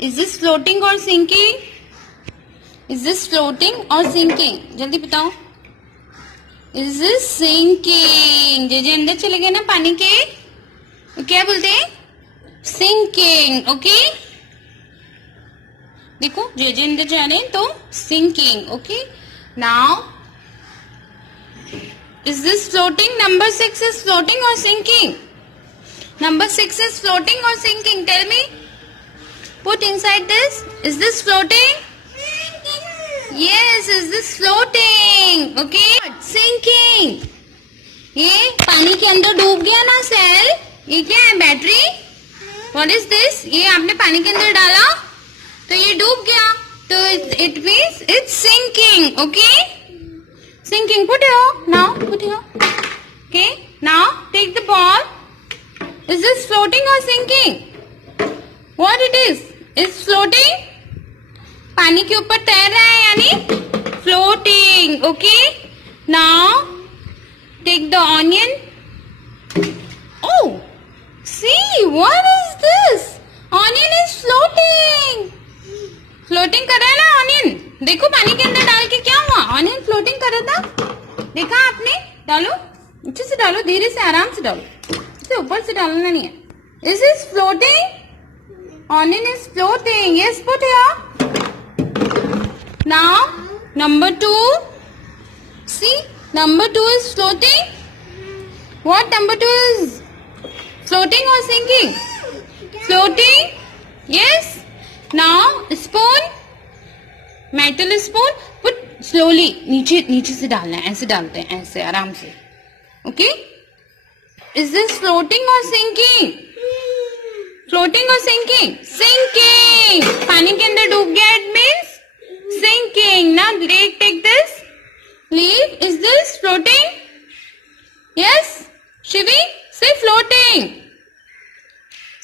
Is this floating or sinking? Is this floating or sinking? जल्दी बताओ. Is this sinking? जे अंदर चले गए ना पानी के, क्या बोलते हैं? Sinking. Okay? देखो जे अंदर जा रहे हैं तो sinking. Okay? Now, is this floating? Number 6 is floating or sinking? Number 6 is floating or sinking? Tell me. Put inside this. Is this floating? Yes, is this floating? Okay. Sinking. ये पानी के अंदर डूब गया ना सेल. ये क्या है? बैटरी. What is this? ये आपने पानी के अंदर डाला तो ये डूब गया. तो it means it's sinking. Okay. Sinking. Put here. Now put here. Okay. Now take the ball. Is this floating or sinking? What it is? It's floating. पानी के ऊपर तैर रहा है यानी floating. Okay. Now take the onion. Oh, see what is this? Onion is floating. Floating कर रहा है ना onion. देखो पानी के अंदर डाल के क्या हुआ? Onion floating कर रहा था. देखा आपने? डालो अच्छे से डालो, धीरे से आराम से डालो, इसे ऊपर से डालना नहीं है. Is this floating? Onion is floating. Yes, put here. Now number 2. See, number 2 is floating. What number 2 is? Floating or sinking? Floating. Yes. Now spoon. Metal spoon. Put slowly. नीचे नीचे से डालना है. ऐसे डालते हैं, ऐसे आराम से. Okay. Is this floating or sinking? Floating or sinking? Sinking. पानी के अंदर डूब गया. It means sinking. Now take this. Leaf. Is this floating? Yes. Shivi, say floating.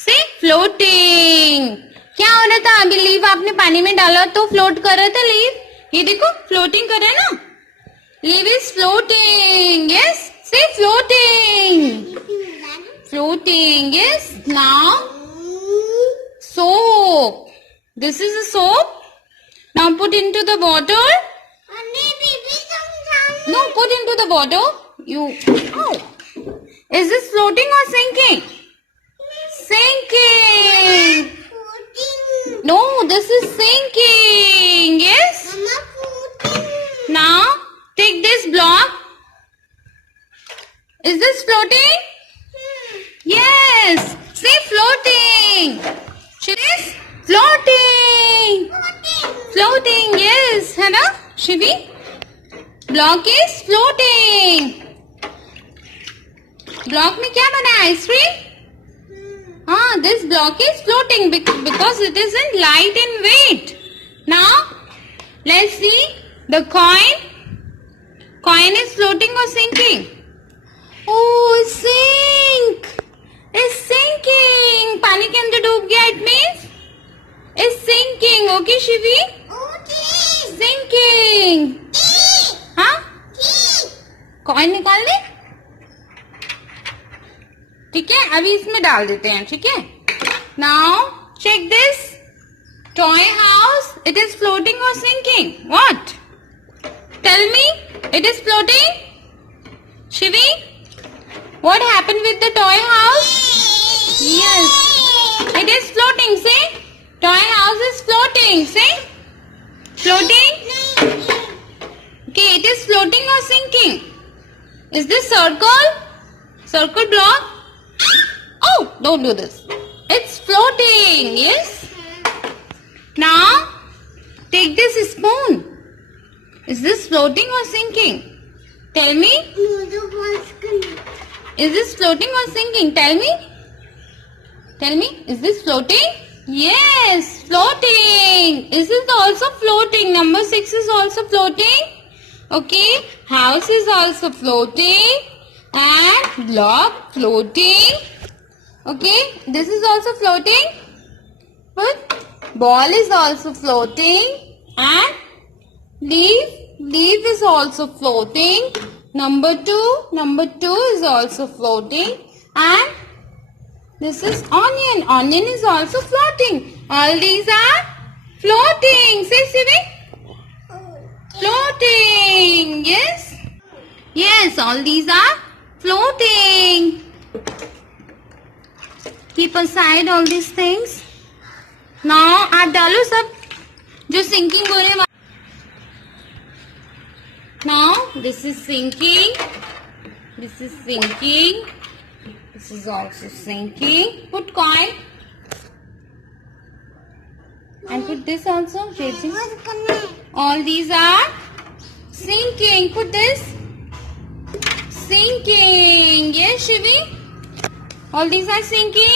Say floating. क्या हो रहा था? अभी लीफ आपने पानी में डाला तो फ्लोट कर रहा था लीफ. ये देखो फ्लोटिंग कर रहा है ना. Leaf is floating. यस, से floating. Floating. Yes. Now soap. This is a soap. Now put into the bottle. No, put into the bottle. You. Oh. Is this floating or sinking? Sinking. No, this is sinking. Yes. Now take this block. Is this floating? Yes. Say floating. Shivi, floating. Floating. Yes. है ना Shivi? Block is floating. Block में क्या बना है? Ice cream. हाँ, this block is floating because it isn't light in weight. Now let's see the coin. Coin is floating or sinking? Oh, it's sink. It's sinking. पानी के अंदर डूब गया. It means it's sinking. Okay, Shivi? Sinking. हाँ? Coin निकाल ले. ठीक है, अभी इसमें डाल देते हैं. ठीक है. Now check this. Toy house. It is floating or sinking? What? Tell me. It is floating. Shivi? What happened with the toy house? Yes. It is floating. Say. Toy house is floating. Say. Floating. Okay. It is floating or sinking? Is this circle? Circle block? Oh, don't do this. It's floating. Yes. Now take this spoon. Is this floating or sinking? Tell me. Is this floating or sinking? Tell me. Tell me. Is this floating? Yes, floating. Is this also floating? Number 6 is also floating. Okay. House is also floating. And block floating. Okay. This is also floating. But ball is also floating. And leaf is also floating. Number 2 is also floating. And this is onion. Onion is also floating. All these are floating. Say, Shivi. Floating. Yes. Yes, all these are floating. Keep aside all these things. Now, आप डालो सब जो sinking होने वाला. Now, this is sinking. This is sinking. This is also sinking. Put coin. And put this also. All these are sinking. Put this. Sinking. Yes, Shivi. All these are sinking.